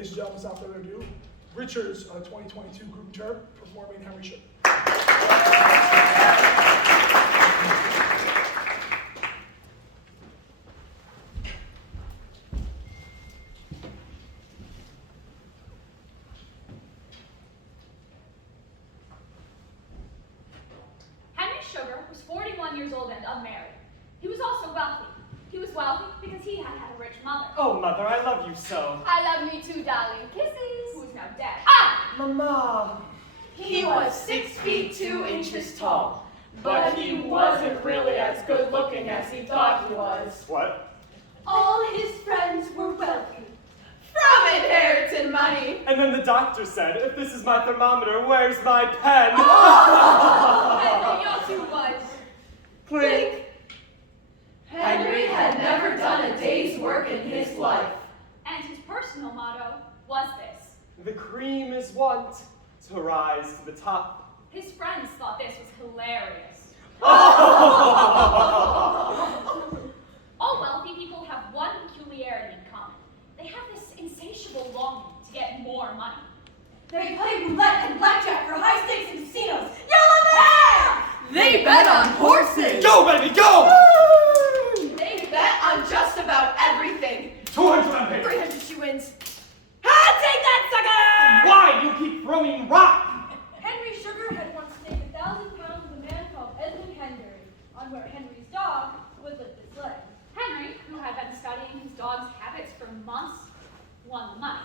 ladies and gentlemen, without further ado, Richard's 2022 group term performing Henry Sugar. Henry Sugar was 41 years old and unmarried. He was also wealthy. He was wealthy because he had a rich mother. Oh, Mother, I love you so. I love you too, darling. Kisses. Who is now dead. Ah! Mama. He was 6 feet 2 inches tall, but he wasn't really as good looking as he thought he was. What? All his friends were wealthy. From inherited money. And then the doctor said, if this is my thermometer, where's my pen? Henry, you're too much. Clink. Henry had never done a day's work in his life. And his personal motto was this. The cream is what? To rise to the top. His friends thought this was hilarious. All wealthy people have one peculiarity in common. They have this insatiable longing to get more money. They play roulette and blackjack for high stakes in casinos. Yell at the They bet on horses. Go, baby, go! They bet on just about everything. 200 300 she wins. Ah, take that, sucker! Why do you keep throwing rock? Henry Sugar had once staked 1,000 pounds with a man called Azem on where Henry's dog would lift his leg. Henry, who had been studying his dog's habits for months, won the money.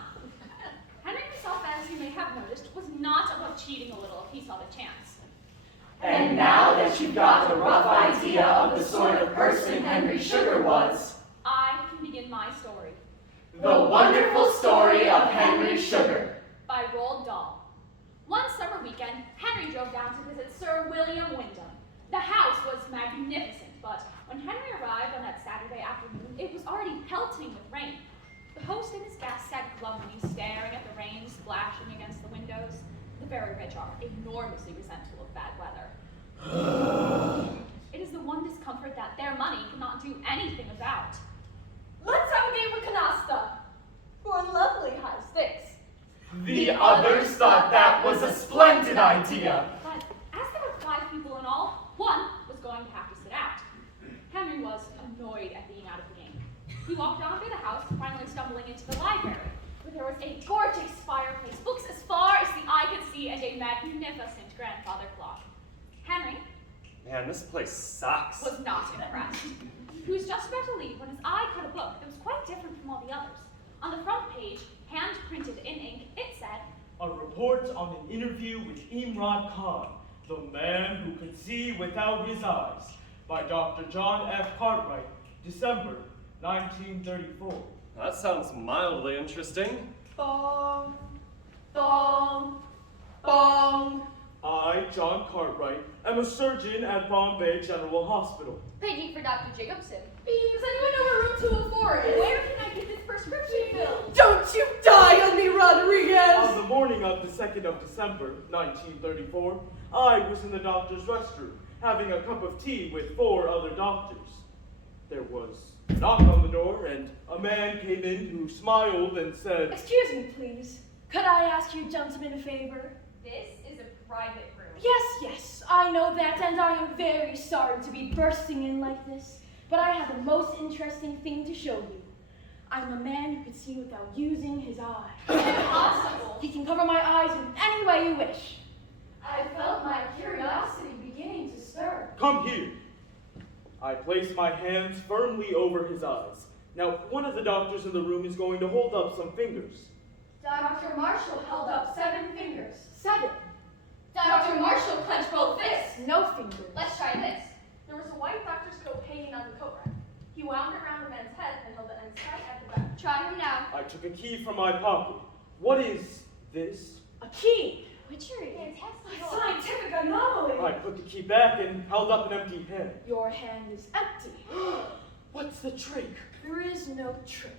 Henry himself, as you may have noticed, was not above cheating a little if he saw the chance. And now that you've got a rough idea of the sort of person Henry Sugar was, I can begin my story. the wonderful story of Henry Sugar. By Roald Dahl. One summer weekend, Henry drove down to visit Sir William Wyndham. The house was magnificent, but when Henry arrived on that Saturday afternoon, it was already pelting with rain. The host and his guests sat glumly staring at the rain splashing against the windows. The very rich are enormously resentful of bad weather. It is the one discomfort that their money cannot do anything without. Let's have a game of canasta for lovely high stakes. The others thought that was a splendid idea. But as there were 5 people in all, one was going to have to sit out. Henry was annoyed at being out of the game. He walked on through the house, finally stumbling into the library, where there was a gorgeous fireplace, books as far as the eye could see, and a magnificent grandfather clock. Henry Man, this place sucks. was not impressed. He was just about to leave when his eye caught a book that was quite different from all the others. On the front page, hand-printed in ink, it said, A report on an interview with Imran Khan, the man who could see without his eyes, by Dr. John F. Cartwright, December 1934. That sounds mildly interesting. Bong, bong, bong. I, John Cartwright, am a surgeon at Bombay General Hospital. Paging for Dr. Jacobson. Does anyone know where room 204 is? Where can I get this prescription filled? Don't you die on me, Rodriguez! On the morning of the 2nd of December, 1934, I was in the doctor's restroom, having a cup of tea with 4 other doctors. There was a knock on the door, and a man came in who smiled and said, Excuse me, please. Could I ask you gentlemen a favor? this is a private room. Yes, I know that, and I am very sorry to be bursting in like this, but I have the most interesting thing to show you. I'm a man who can see without using his eyes. Impossible. He can cover my eyes in any way you wish. I felt my curiosity beginning to stir. Come here. I placed my hands firmly over his eyes. Now, one of the doctors in the room is going to hold up some fingers. Dr. Marshall held up 7 fingers. 7. Dr. Marshall clenched both fists. No fingers. Let's try this. There was a white doctor's coat hanging on the coat rack. He wound it around the man's head and held the end tight at the back. Try him now. I took a key from my pocket. What is this? A key. Witchery. A scientific anomaly. I put the key back and held up an empty hand. Your hand is empty. What's the trick? There is no trick.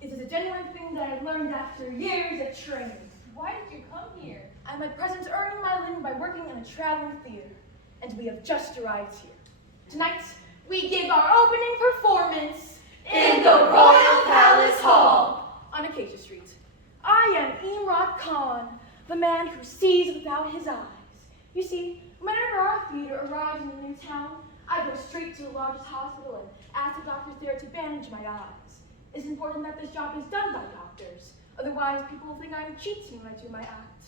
It is a genuine thing that I've learned after years of training. Why did you come here? I'm at present earning my living by working in a traveling theater, and we have just arrived here. Tonight, we give our opening performance In the Royal Palace Hall. on Acacia Street. I am Imrat Khan, the man who sees without his eyes. You see, whenever our theater arrives in a new town, I go straight to the largest hospital and ask the doctors there to bandage my eyes. It's important that this job is done by doctors. Otherwise, people will think I'm cheating when I do my act.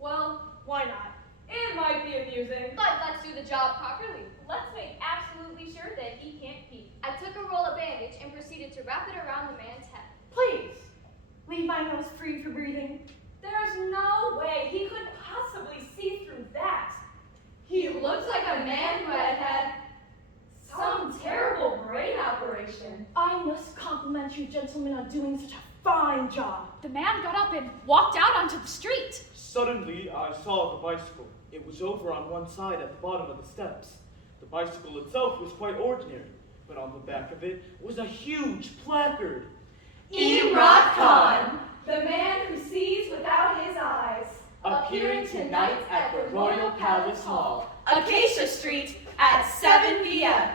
Well, why not? It might be amusing. But let's do the job properly. Let's make absolutely sure that he can't pee. I took a roll of bandage and proceeded to wrap it around the man's head. Please, leave my nose free for breathing. There's no way he could possibly see through that. He looks like a man who had some terrible brain operation. I must compliment you gentlemen on doing such a fine job. The man got up and walked out onto the street. Suddenly, I saw the bicycle. It was over on one side at the bottom of the steps. The bicycle itself was quite ordinary, but on the back of it was a huge placard. Imrat Khan, the man who sees without his eyes. Appearing tonight at the Royal Palace Hall. Acacia Street at 7 p.m.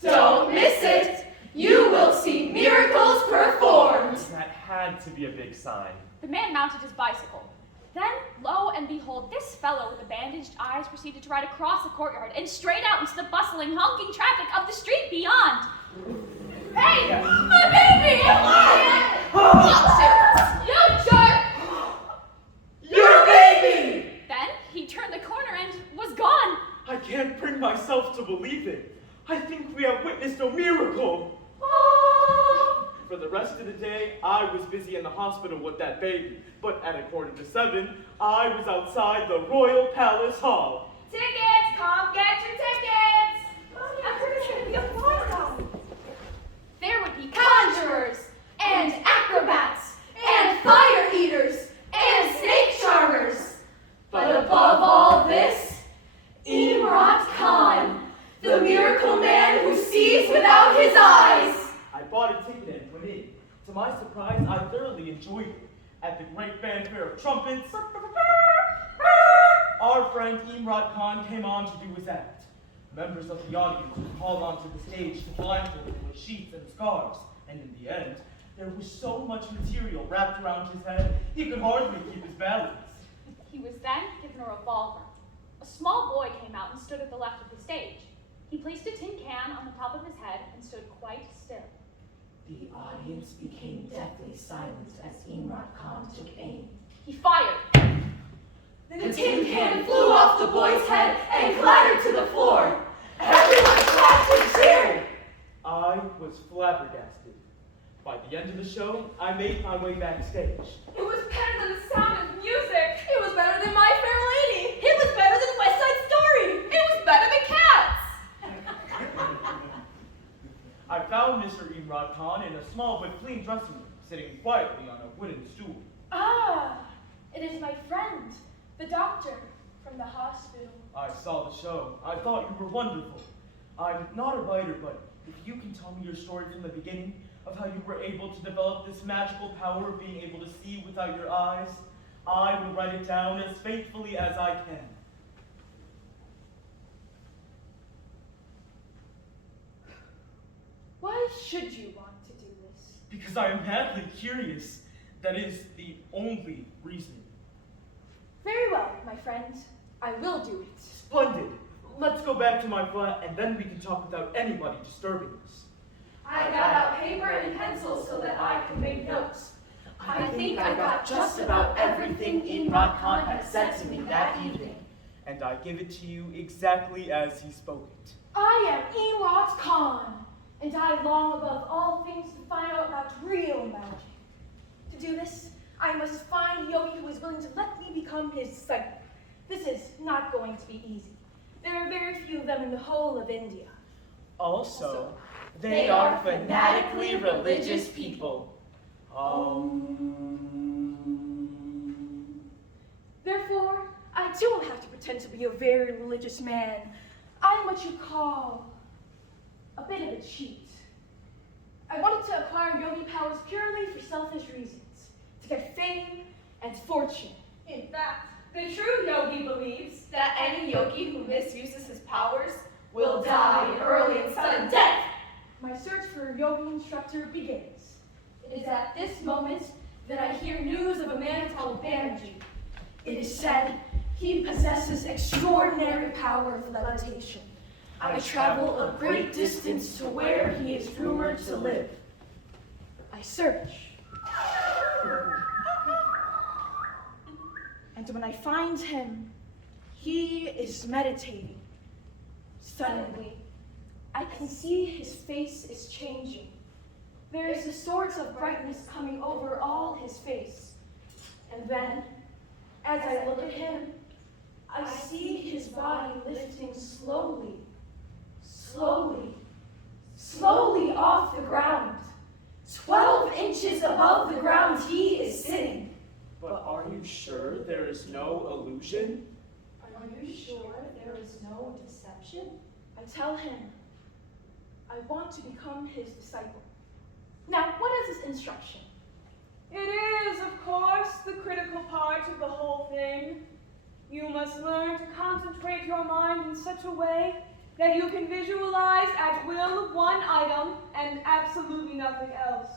Don't miss it. You will see miracles performed. That had to be a big sign. The man mounted his bicycle. Then, lo and behold, this fellow with the bandaged eyes proceeded to ride across the courtyard and straight out into the bustling, honking traffic of the street beyond. Hey! My baby! Nonsense! You jerk! Your baby! Then, he turned the corner and was gone. I can't bring myself to believe it. I think we have witnessed a miracle. For the rest of the day, I was busy in the hospital with that baby. But at 7:15, I was outside the Royal Palace Hall. Tickets! Come get your tickets! I heard it's going to be a fly guy. There would be Conjurers and acrobats and fire eaters and snake charmers. But above all this, Imrat Khan, the miracle man who sees without his eyes. I bought a ticket and went in. To my surprise, I thoroughly enjoyed it. At the great fanfare of trumpets, our friend Imrat Khan came on to do his act. Members of the audience were called onto the stage to blindfold him with sheets and scarves, and in the end, there was so much material wrapped around his head, he could hardly keep his balance. He was then given a revolver. A small boy came out and stood at the left of the stage. He placed a tin can on the top of his head and stood quite still. The audience became deathly silent as Imrat Khan took aim. He fired. The tin can flew off the boy's head and clattered to the floor. Everyone clapped and cheered. I was flabbergasted. By the end of the show, I made my way backstage. It was better than the sound of music. It was better than My Fair Lady. It was better than West Side Story. It was better than Cats. I found Mr. Imrat Khan in a small but clean dressing room, sitting quietly on a wooden stool. Ah, it is my friend, the doctor from the hospital. I saw the show. I thought you were wonderful. I'm not a writer, but if you can tell me your story from the beginning of how you were able to develop this magical power of being able to see without your eyes, I will write it down as faithfully as I can. Why should you want to do this? Because I am madly curious. That is the only reason. Very well, my friend. I will do it. Splendid. Let's go back to my flat and then we can talk without anybody disturbing us. I got out paper and pencils so that I could make notes. I think I got just about everything Imrat Khan had said to me that evening. And I give it to you exactly as he spoke it. I am Imrat Khan, and I long above all things to find out about real magic. To do this, I must find a yogi who is willing to let me become his disciple. This is not going to be easy. There are very few of them in the whole of India. Also, They are fanatically religious people. Therefore, I too will have to pretend to be a very religious man. I am what you call a bit of a cheat. I wanted to acquire yogi powers purely for selfish reasons, to get fame and fortune. In fact, the true yogi believes that any yogi who misuses his powers will die an early and sudden death. My search for a yogi instructor begins. It is at this moment Then I hear news of a man called Banerjee. It is said he possesses extraordinary power of levitation. I travel a great distance to where he is rumored to live. I search. And when I find him, he is meditating. Suddenly, I can see his face is changing. There is a sort of brightness coming over all his face. And then, as I look at him, I see his body lifting slowly, slowly, slowly off the ground. 12 inches above the ground he is sitting. But are you sure there is no illusion? Are you sure there is no deception? I tell him, I want to become his disciple. Now, what is his instruction? It is, of course, the critical part of the whole thing. You must learn to concentrate your mind in such a way that you can visualize at will one item and absolutely nothing else.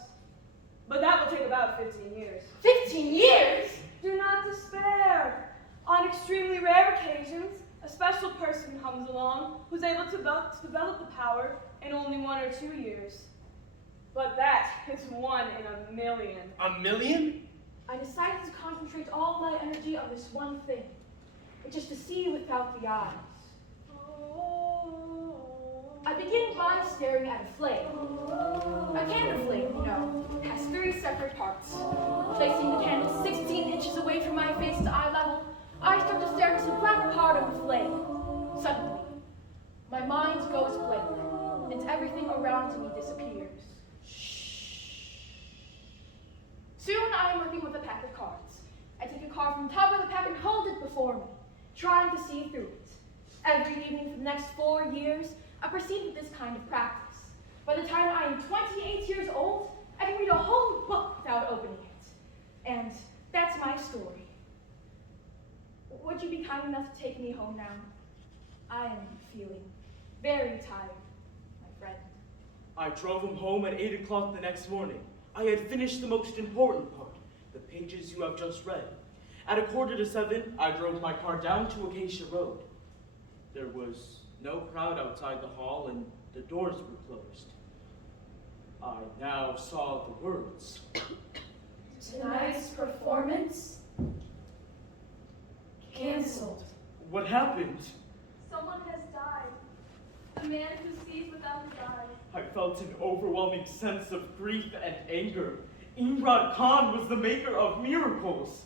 But that will take about 15 years. 15 years? Do not despair. On extremely rare occasions, a special person comes along who's able to develop the power in only 1 or 2 years. But that is 1 in a million. A million? I decided to concentrate all my energy on this one thing, which is to see without the eyes. I begin by staring at a flame. A candle flame, you know, has 3 separate parts. Placing the candle 16 inches away from my face to eye level, I start to stare into the black part of the flame. Suddenly, my mind goes blank, and everything around me disappears. Soon I am working with a pack of cards. I take a card from the top of the pack and hold it before me, trying to see through it. Every evening for the next 4 years, I proceed with this kind of practice. By the time I am 28 years old, I can read a whole book without opening it. And that's my story. Would you be kind enough to take me home now? I am feeling very tired, my friend. I drove him home at 8 o'clock the next morning. I had finished the most important part, the pages you have just read. At 6:45, I drove my car down to Acacia Road. There was no crowd outside the hall and the doors were closed. I now saw the words. Tonight's performance canceled. What happened? Someone has died. The man who sees without his eyes. I felt an overwhelming sense of grief and anger. Imran Khan was the maker of miracles.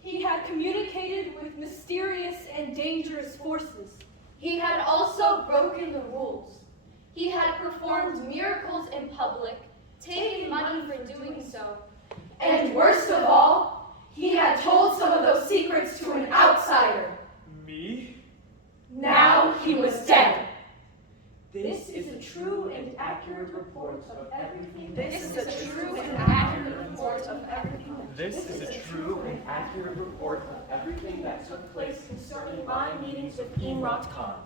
He had communicated with mysterious and dangerous forces. He had also broken the rules. He had performed miracles in public, taken money for doing so. And worst of all, he had told some of those secrets to an outsider. Me? Now he was dead. This is a true and accurate report of everything. This is a true and accurate report of everything. This is a true and accurate report of everything that took place concerning my meetings with Imran Khan.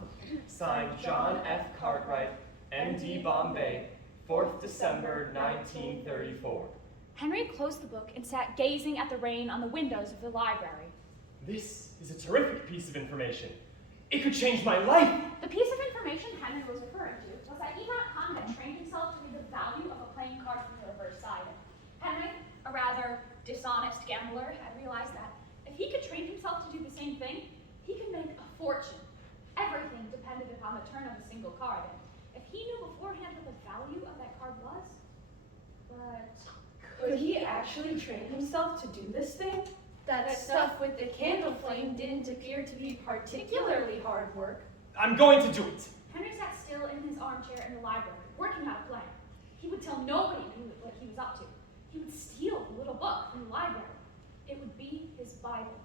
Signed John F. Cartwright, M.D. Bombay, 4th December 1934. Henry closed the book and sat gazing at the rain on the windows of the library. This is a terrific piece of information. It could change my life. The piece of information Henry was referring to was that Imran Khan had trained himself to read the value of a playing card from the reverse side. Henry, a rather dishonest gambler, had realized that if he could train himself to do the same thing, he could make a fortune. Everything depended upon the turn of a single card, and if he knew beforehand what the value of that card was, but... Could he actually train himself to do this thing? That stuff with the candle flame didn't appear to be particularly hard work. I'm going to do it. Henry sat still in his armchair in the library, working out a plan. He would tell nobody what he was up to. He would steal the little book from the library. It would be his Bible.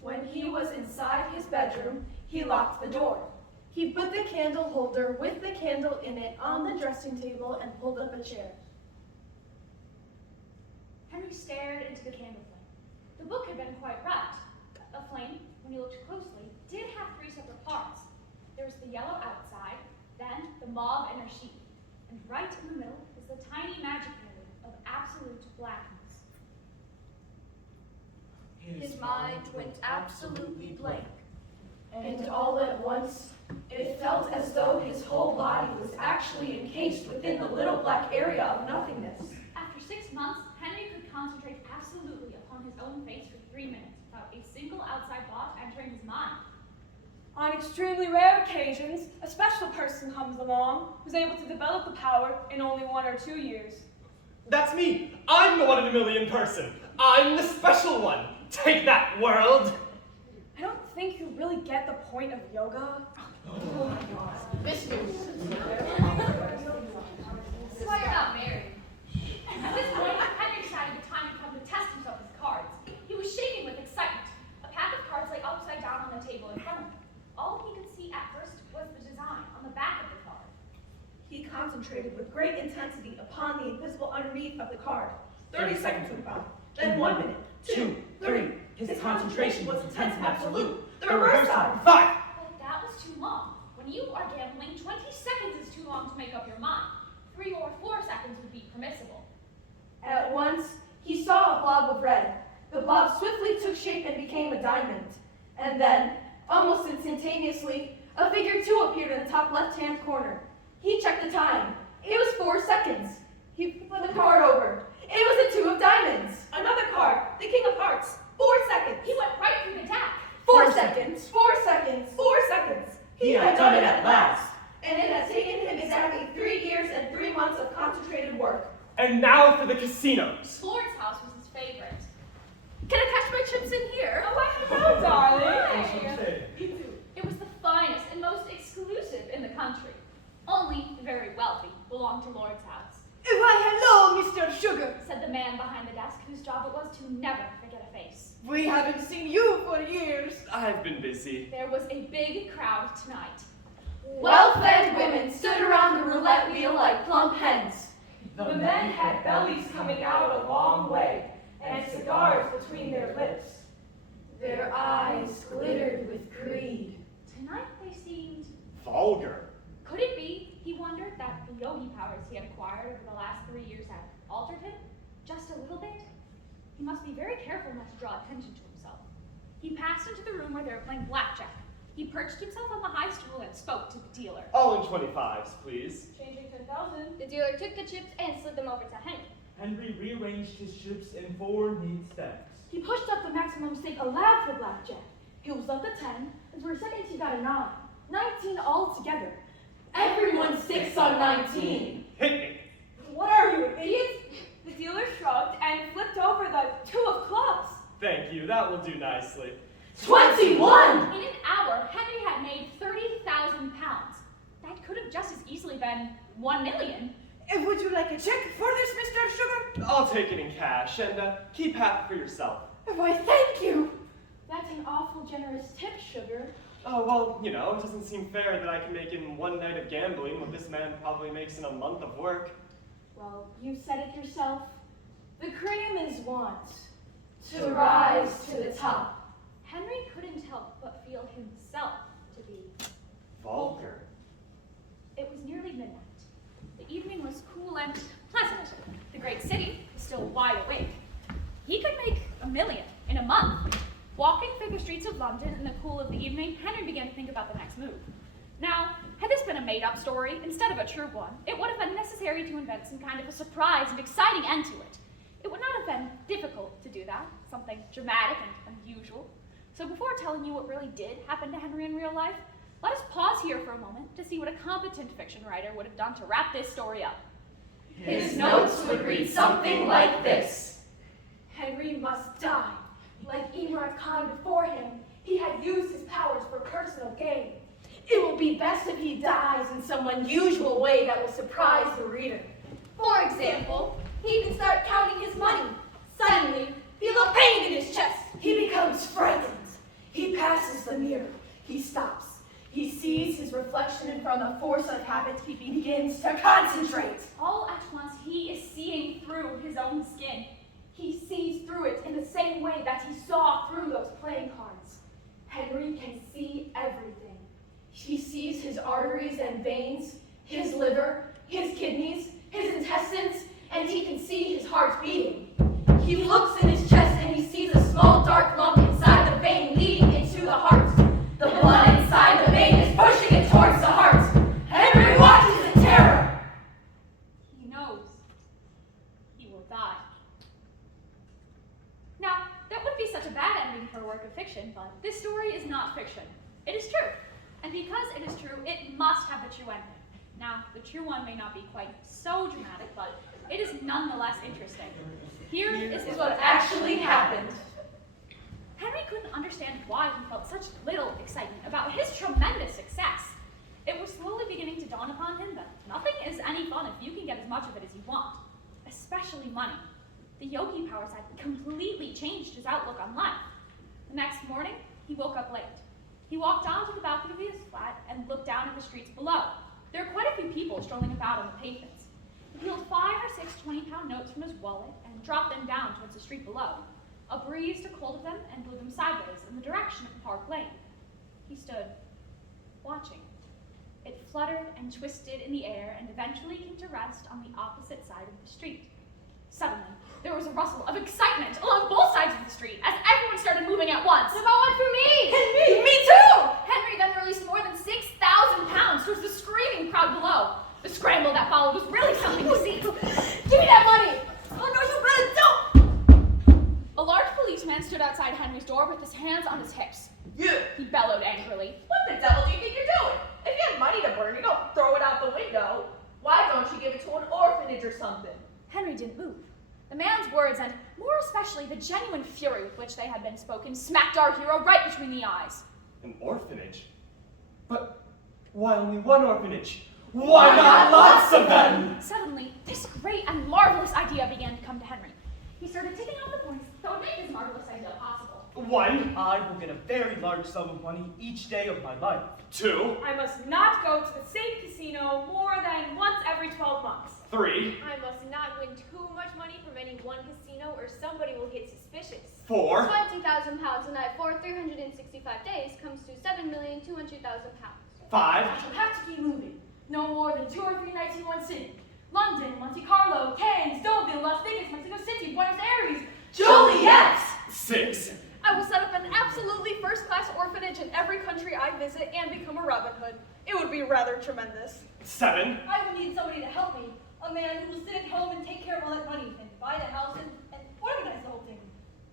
When he was inside his bedroom, he locked the door. He put the candle holder with the candle in it on the dressing table and pulled up a chair. Henry stared into the candle flame. The book had been quite right. The flame, when he looked closely, did have 3 separate parts. There was the yellow outside, then the mauve inner sheath, and right in the middle was the tiny magic mirror of absolute blackness. His mind went absolutely blank. And all at once, it felt as though his whole body was actually encased within the little black area of nothingness. After 6 months, Henry could concentrate absolutely upon his own face for 3 minutes without a single outside thought entering his mind. On extremely rare occasions, a special person comes along who's able to develop the power in only 1 or 2 years. That's me. I'm the 1 in a million person. I'm the special one. Take that, world. I don't think you really get the point of yoga. This news. That's why you're not married. At this point, Henry decided the time had come to test himself with cards. He was shaking with excitement. A pack of cards lay upside down on the table in front of him. All he could see at first was the design on the back of the card. He concentrated with great intensity upon the invisible underneath of the card. 30 seconds went by. Then 1 minute, 2, 3. His concentration was intense and absolute. The reverse side. 5. But that was too long. When you are gambling, 20 seconds is too long to make up your mind. 3 or 4 seconds would be permissible. At once, he saw a blob of red. The blob swiftly took shape and became a diamond. And then, almost instantaneously, a figure 2 appeared in the top left-hand corner. He checked the time. It was 4 seconds. He flipped the card over. It was a 2 of diamonds. Another card, the king of hearts. 4 seconds. He went right through the deck. 4 seconds. 4 seconds. 4 seconds. He had done it at last. And it has taken him exactly 3 years and 3 months of concentrated work. And now for the casinos. Lord's house was his favorite. Can I cash my chips in here? Oh, hello, darling. Hi. It was the finest and most exclusive in the country. Only the very wealthy belonged to Lord's house, Why, hello, Mr. Sugar. said the man behind the desk whose job it was to never forget a face. We haven't seen you for years. I've been busy. There was a big crowd tonight. Well-fed women stood around the roulette wheel like plump hens. The men had bellies coming out a long way and cigars between their lips. Their eyes glittered with greed. Tonight they seemed... Vulgar. Could it be, he wondered, that the yogi powers he had acquired over the last 3 years had altered him? Just a little bit? He must be very careful not to draw attention to himself. He passed into the room where they were playing blackjack. He perched himself on the high stool and spoke to the dealer. All in 25s, please. Changing 10,000. The dealer took the chips and slid them over to Henry. Henry rearranged his chips in 4 neat stacks. He pushed up the maximum stake allowed for blackjack. He was up to 10, and for seconds he got a 9. 19 altogether. Everyone sticks on 19. Hit me. What are you, an idiot? The dealer shrugged and flipped over the 2 of clubs. Thank you. That will do nicely. 21! In an hour, Henry had made 30,000 pounds. That could have just as easily been 1 million. Would you like a check for this, Mr. Sugar? I'll take it in cash and keep half for yourself. Why, thank you. That's an awful generous tip, Sugar. Oh, well, you know, it doesn't seem fair that I can make in 1 night of gambling what this man probably makes in a month of work. Well, you said it yourself. The cream is wont to rise to the top. Henry couldn't help but feel himself to be... Vulgar. It was nearly midnight. The evening was cool and pleasant. The great city was still wide awake. He could make 1 million in a month. Walking through the streets of London in the cool of the evening, Henry began to think about the next move. Now, had this been a made-up story instead of a true one, it would have been necessary to invent some kind of a surprise and exciting end to it. It would not have been difficult to do that, something dramatic and unusual. So before telling you what really did happen to Henry in real life, let us pause here for a moment to see what a competent fiction writer would have done to wrap this story up. His notes would read something like this. Henry must die. Like Imran Khan before him, he had used his powers for personal gain. It will be best if he dies in some unusual way that will surprise the reader. For example, he can start counting his money. Suddenly, feel a pain in his chest. He becomes frightened. He passes the mirror. He stops. He sees his reflection, and from a force of habit, he begins to concentrate. All at once, he is seeing through his own skin. He sees through it in the same way that he saw through those playing cards. Henry can see everything. He sees his arteries and veins, his liver, his kidneys, his intestines, and he can see his heart beating. He looks in his chest and he sees a small dark lump editing for a work of fiction, but this story is not fiction. It is true. And because it is true, it must have the true ending. Now, the true one may not be quite so dramatic, but it is nonetheless interesting. Here is what actually happened. Henry couldn't understand why he felt such little excitement about his tremendous success. It was slowly beginning to dawn upon him that nothing is any fun if you can get as much of it as you want, especially money. The yogi powers had completely changed his outlook on life. The next morning, he woke up late. He walked down to the balcony of his flat and looked down at the streets below. There were quite a few people strolling about on the pavements. He peeled 5 or 6 20-pound notes from his wallet and dropped them down towards the street below. A breeze took hold of them and blew them sideways in the direction of Park Lane. He stood, watching. It fluttered and twisted in the air and eventually came to rest on the opposite side of the street. Suddenly, there was a rustle of excitement along both sides of the street as everyone started moving at once. What about one for me? And me! Me too! Henry then released more than 6,000 pounds towards the screaming crowd below. The scramble that followed was really something to see. Give me that money! Oh no, you better don't! A large policeman stood outside Henry's door with his hands on his hips. You! He bellowed angrily. What the devil do you think you're doing? If you have money to burn, you don't throw it out the window. Why don't you give it to an orphanage or something? Henry didn't move. The man's words, and more especially the genuine fury with which they had been spoken, smacked our hero right between the eyes. An orphanage? But why only one orphanage? Why not lots of them? Suddenly, this great and marvelous idea began to come to Henry. He started ticking off the points that would make this marvelous idea possible. 1, I will get a very large sum of money each day of my life. 2, I must not go to the same casino more than once every 12 months. 3, I must not win too much money from any one casino or somebody will get suspicious. 4, 20,000 pounds a night for 365 days comes to 7,200,000 pounds. 5, I shall have to keep moving. No more than 2 or 3 nights in one city. London, Monte Carlo, Cannes, Deauville, Las Vegas, Mexico City, Buenos Aires, Joliet! 6, I will set up an absolutely first-class orphanage in every country I visit and become a Robin Hood. It would be rather tremendous. 7, I will need somebody to help me. A man who will sit at home and take care of all that money and buy the house and organize the whole thing.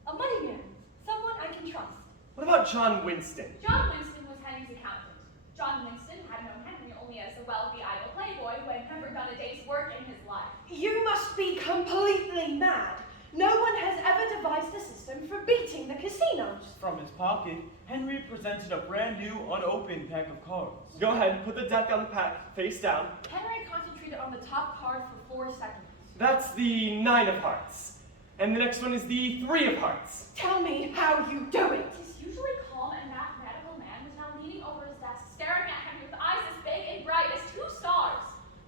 A money man. Someone I can trust. What about John Winston? John Winston was Henry's accountant. John Winston had known Henry only as the wealthy, idle playboy who had never done a day's work in his life. You must be completely mad. No one has ever devised a system for beating the casinos. From his pocket, Henry presented a brand new, unopened pack of cards. Go ahead, put the deck on the pack, face down. Henry concentrated on the top card for 4 seconds. That's the 9 of hearts. And the next one is the 3 of hearts. Tell me how you do it. His usually calm and mathematical man was now leaning over his desk, staring at Henry with eyes as big and bright as 2 stars.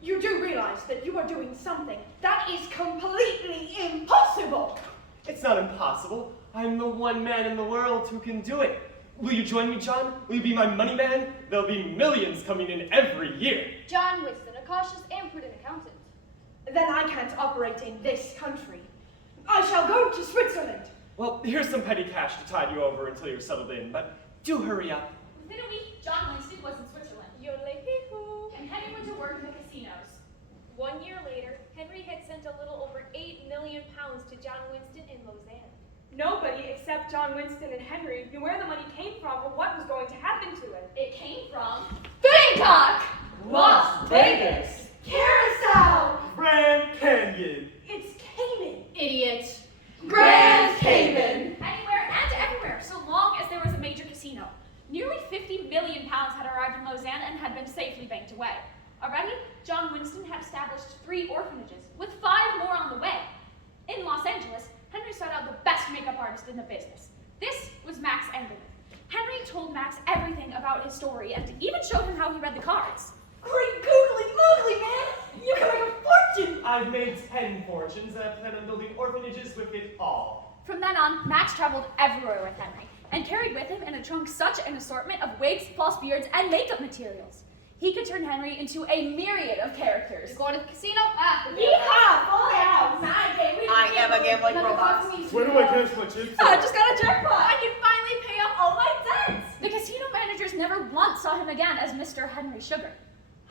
You do realize that you are doing something that is completely impossible. It's not impossible. I'm the one man in the world who can do it. Will you join me, John? Will you be my money man? There'll be millions coming in every year. John Winston, a cautious and prudent accountant. Then I can't operate in this country. I shall go to Switzerland. Well, here's some petty cash to tide you over until you're settled in, but do hurry up. Within a week, John Winston was in Switzerland, Yodelay-hee-hoo. and Henry went to work in the casinos. 1 year later, Henry had sent a little over 8 million pounds to John Winston in Lausanne. Nobody except John Winston and Henry knew where the money came from or what was going to happen to it. It came from Bangkok! Las Vegas! Curacao! Grand Canyon! It's Cayman. idiot. Grand Cayman! Anywhere and everywhere, so long as there was a major casino. Nearly 50 million pounds had arrived in Lausanne and had been safely banked away. Already, John Winston had established 3 orphanages, with 5 more on the way. In Los Angeles, Henry sought out the best makeup artist in the business. This was Max Engelman. Henry told Max everything about his story and even showed him how he read the cards. Great googly moogly, man! You can make a fortune! I've made 10 fortunes and I plan on building orphanages with it all. From then on, Max traveled everywhere with Henry and carried with him in a trunk such an assortment of wigs, false beards, and makeup materials. He could turn Henry into a myriad of characters. Going to the casino? Ah, Yeehaw! Fall out! My game. I am a gambling robot. Where do I cash my chips? I just got a jackpot! I can finally pay off all my debts! The casino managers never once saw him again as Mr. Henry Sugar.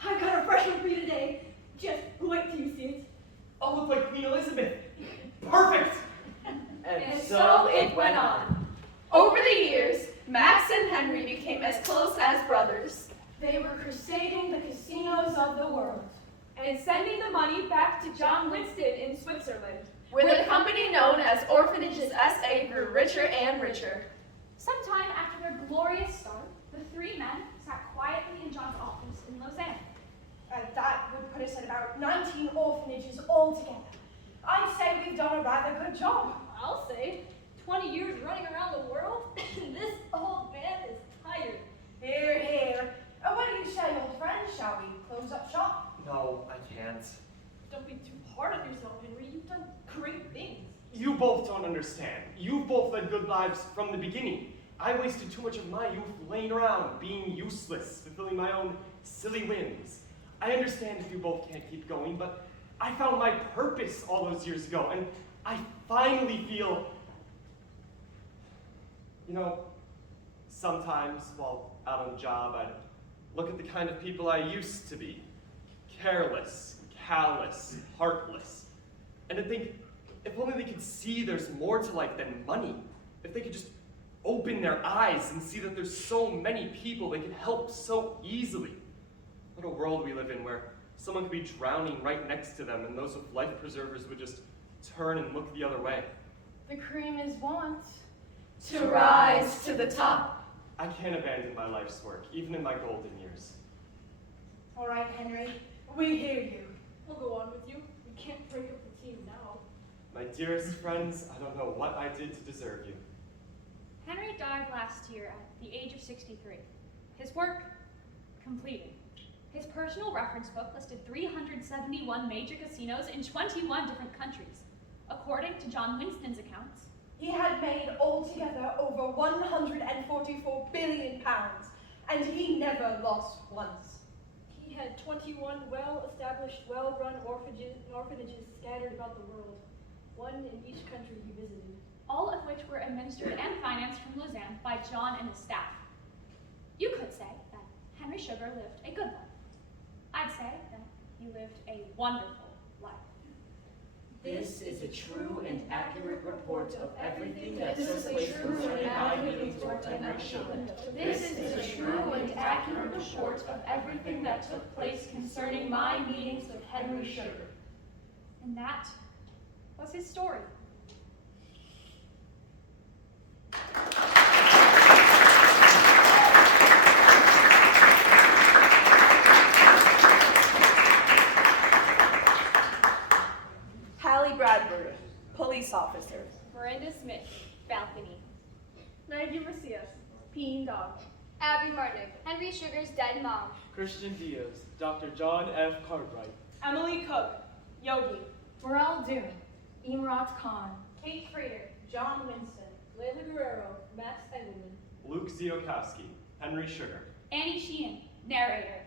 I've got a fresh one for you today. Just wait till you see it. I'll look like Queen Elizabeth. Perfect! And so it went on. Over the years, Max and Henry became as close as brothers. They were crusading the casinos of the world. And sending the money back to John Winston in Switzerland. Where the company known as Orphanages S.A. grew richer and richer. Sometime after their glorious start, the three men sat quietly in John's office in Lausanne. And that would put us at about 19 orphanages altogether. I'd say we've done a rather good job. I'll say, 20 years running around the world, this old man is tired. Hear, hear. What do you say, old friend? Shall we close up shop? No, I can't. Don't be too hard on yourself, Henry. You've done great things. You both don't understand. You've both led good lives from the beginning. I wasted too much of my youth laying around, being useless, fulfilling my own silly whims. I understand if you both can't keep going, but I found my purpose all those years ago, and I finally feel, you know, sometimes while out on the job, I'd look at the kind of people I used to be. Careless, callous, heartless. And to think, if only they could see there's more to life than money. If they could just open their eyes and see that there's so many people they can help so easily. What a world we live in where someone could be drowning right next to them and those with life preservers would just turn and look the other way. The cream is want. To rise to the top. I can't abandon my life's work, even in my golden years. All right, Henry. We hear you. We'll go on with you. We can't break up the team now. My dearest friends, I don't know what I did to deserve you. Henry died last year at the age of 63. His work completed. His personal reference book listed 371 major casinos in 21 different countries. According to John Winston's accounts, He had made altogether over 144 billion pounds, and he never lost once. He had 21 well-established, well-run orphanages scattered about the world, one in each country he visited. all of which were administered and financed from Lausanne by John and his staff. You could say that Henry Sugar lived a good life. I'd say that he lived a wonderful life. This is a true and accurate report of everything that This took is a place true concerning and my accurate meetings with report of Henry everything. Sugar. This is a true and accurate report of everything that took place concerning my meetings with Henry Sugar. And that was his story. Halle Bradbury, police officer. Miranda Smith, balcony. Maggie Macias, peeing dog. Abby Martinek, Henry Sugar's dead mom. Christian Diaz, Dr. John F. Cartwright. Emily Cook, yogi. Marel Doon, Imrat Khan, Kate Fraider, John Winston. Leila Guerrero, Max Engelman. Luke Ziolkowski, Henry Sugar. Annie Sheahan, narrator.